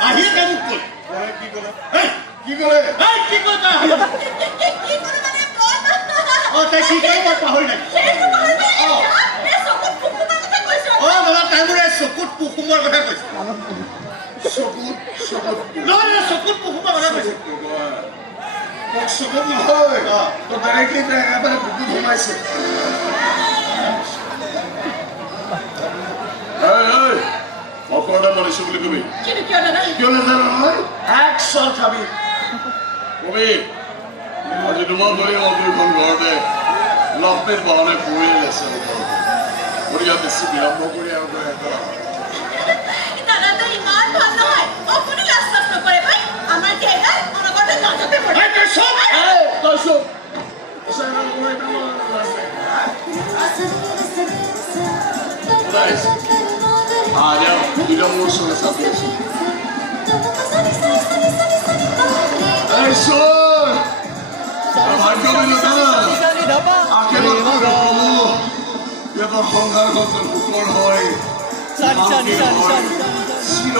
আহিয়ে তাই মোক ক'লে কি ক'লে কি ক'লে কি ক'লে তাই তাই কি ক'লে মই পাহৰি নাই দাদা তাই মোৰ চকুত পোক সোমোৱাৰ কথা কৈছে নহয় চকুত পোক সোমোৱাৰ কথা কৈছে চকুত নহয় তো ডাইৰেক্টলি তাই এবাৰে বুকুত সোমাইছে অপৰাধ মানিছো বুলি কবি কিয় নাজানো নহয় এক চল খাবি কবি আজি তোমাৰ ধৰি দুইখন ঘৰতে লক্ষ্মীৰ বাহনে পৰি আছে গতিকে বেছি বিলম্ব কৰি আৰু দুটা মোৰ ওচৰলৈ চাপি আছো সংসাৰখন সুখৰ হয় চিৰ